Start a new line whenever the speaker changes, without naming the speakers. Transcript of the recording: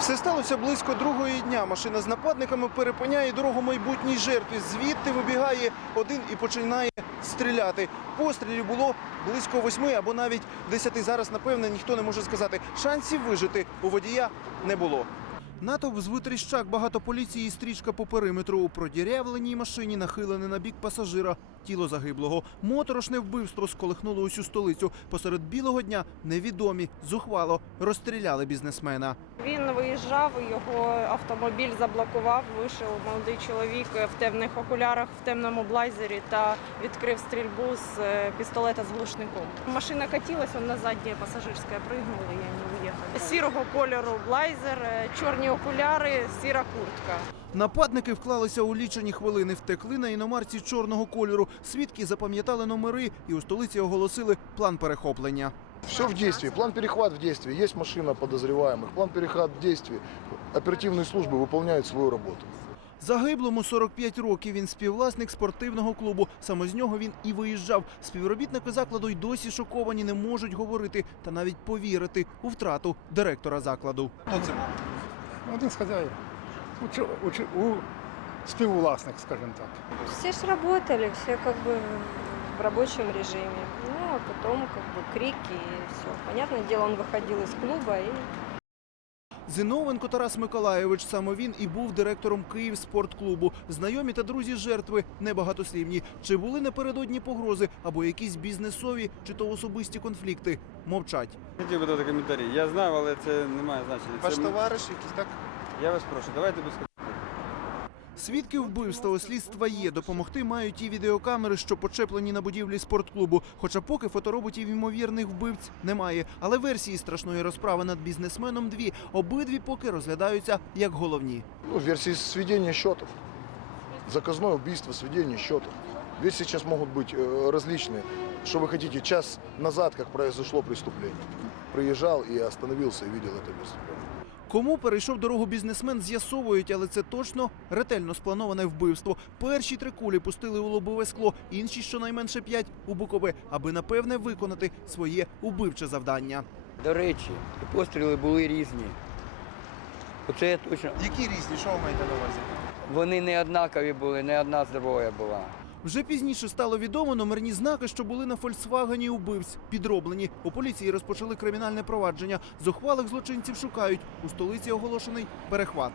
Все сталося близько другої дня. Машина з нападниками перепиняє дорогу майбутній жертві. Звідти вибігає один і починає стріляти. Пострілів було близько восьми або навіть десяти. Зараз, напевне, ніхто не може сказати. Шансів вижити у водія не було. Натовп з витріщак, багато поліції і стрічка по периметру. У продірявленій машині нахилене на бік пасажира. Тіло загиблого. Моторошне вбивство сколихнуло усю столицю. Посеред білого дня невідомі, зухвало розстріляли бізнесмена.
Він виїжджав, його автомобіль заблокував. Вийшов молодий чоловік в темних окулярах, в темному блайзері та відкрив стрільбу з е, пістолета з глушником. Машина катилась, он на заднє пасажирське пригнули, і вони уїхали. Сірого кольору блайзер, е, чорні окуляри, сіра куртка.
Нападники вклалися у лічені хвилини, втекли на іномарці чорного кольору. Свідки запам'ятали номери і у столиці оголосили план перехоплення.
Все в действии. План перехват в действии. Есть машина подозреваемых. План перехват в действии. Оперативные службы выполняют свою работу.
Загиблому 45 років. Він співвласник спортивного клубу. Саме з нього він і виїжджав. Співробітники закладу й досі шоковані, не можуть говорити та навіть повірити у втрату директора закладу. Хто це був?
Один з хазяїв. Учу, учу, у співвласник, скажімо так.
Все ж работали, все как бы в рабочем режиме. Ну, а потом как бы крики и все. Понятное дело, он выходил из клуба и
Зиновенко Тарас Миколайович, саме він і був директором Київ спортклубу. Знайомі та друзі жертви небагатослівні. Чи були напередодні погрози або якісь бізнесові чи то особисті конфлікти? Мовчать.
Хотів би дати коментарі. Я знав, але це не має значення.
Ваш
Це...
товариш, якийсь так
Я вас прошу, давайте без коментарів.
Свідки вбивства у слідства є. Допомогти мають ті відеокамери, що почеплені на будівлі спортклубу. Хоча поки фотороботів ймовірних вбивць немає. Але версії страшної розправи над бізнесменом дві. Обидві поки розглядаються як головні.
Ну, версии сведения счетов. Заказное убийство, сведение счетов. Версии сейчас могут быть э, различные. Что вы хотите, час назад, как произошло преступление. Приезжал и остановился и видел это преступление.
Кому перейшов дорогу бізнесмен, з'ясовують, але це точно ретельно сплановане вбивство. Перші три кулі пустили у лобове скло, інші щонайменше п'ять у бокове, аби напевне виконати своє убивче завдання.
До речі, постріли були різні. Оце я точно.
Які різні, що ви маєте на увазі?
Вони не однакові були, не одна зброя була.
Вже пізніше стало відомо номерні знаки, що були на Фольксвагені убивць, підроблені. У поліції розпочали кримінальне провадження. Зухвалих злочинців шукають. У столиці оголошений перехват.